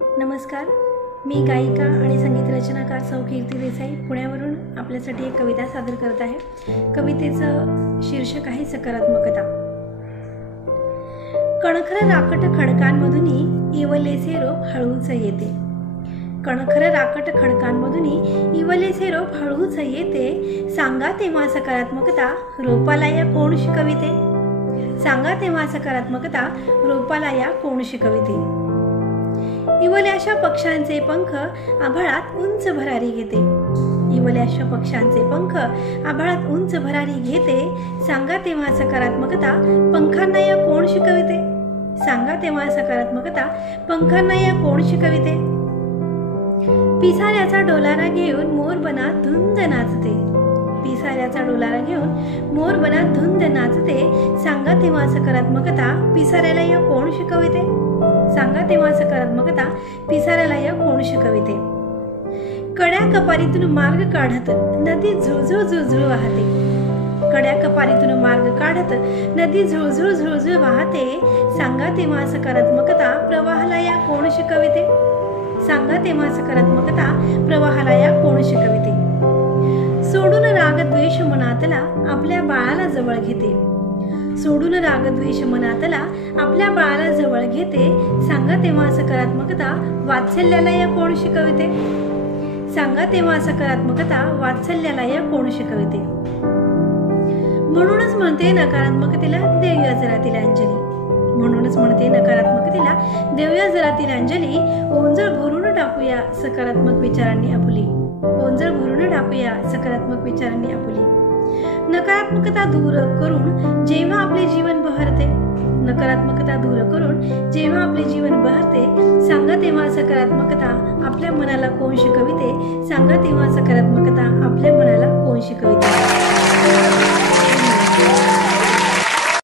नमस्कार, मी गायिका आणि संगीत रचनाकार सौ कीर्ती देसाई पुण्यावरून आपल्यासाठी एक कविता सादर करत आहे। कवितेचं शीर्षक आहे सकारात्मकता। कणखर राकट खडकांमधून इवलेसे रोप हळूच येते। कणखर राकट खडकांमधून इवलेसे रोप हळूच येते। सांगा तेव्हा सकारात्मकता रोपाला या कोण शिकविते। सांगा तेव्हा सकारात्मकता रोपाला या कोण शिकविते। इवल्याशा पक्ष्यांचे पंख आभाळात उंच भरारी घेते। इवल्याशा पक्ष्यांचे पंख आभाळात उंच भरारी घेते। सांगा तेव्हा सकारात्मकता पंखांना या कोण शिकविते। सांगा तेव्हा सकारात्मकता पंखांना या कोण शिकविते। पिसाऱ्याचा डोलारा घेऊन मोर बनात धुंद नाचते। पिसाऱ्याचा डोलारा घेऊन मोर बनात धुंद नाचते। सांगा तेव्हा सकारात्मकता पिसाऱ्याला या कोण शिकविते। सांगा तेव्हा सकारात्मकता पिसाऱ्याला या कोण शिकविते। कड्या कपारीतून मार्ग काढत नदी झुळझुळ झुळझुळ वाहते। कड्या कपारीतून मार्ग काढत नदी झुळझुळ झुळझुळ वाहते। सांगा तेव्हा सकारात्मकता प्रवाहाला या कोण शिकविते। सांगा तेव्हा सकारात्मकता प्रवाहाला या कोण शिकविते। सोडून राग द्वेष मनातला आपल्या बाळाला जवळ घेते। सोडून राग द्वेष मनातला आपल्या बाळाला जवळ घेते। सांगा तेव्हा सकारात्मकता वात्सल्याला या कोण शिकविते। सांगा तेव्हा सकारात्मकता वात्सल्याला या कोण शिकविते। म्हणूनच म्हणते नकारात्मकतेला देऊया जरा तिलांजली। म्हणूनच म्हणते नकारात्मकतेला देऊया जरा तिलांजली। ओंजळ भरून टाकूया सकारात्मक विचारांनी आपुली। ओंजळ भरून टाकूया सकारात्मक विचारांनी आपुली। नकारात्मकता दूर करून जेव्हा आपले जीवन बहरते। नकारात्मकता दूर करून जेव्हा आपले जीवन बहरते। सांगा तेव्हा सकारात्मकता आपल्या मनाला कोण शिकविते। सांगा तेव्हा सकारात्मकता आपल्या मनाला कोण शिकविते।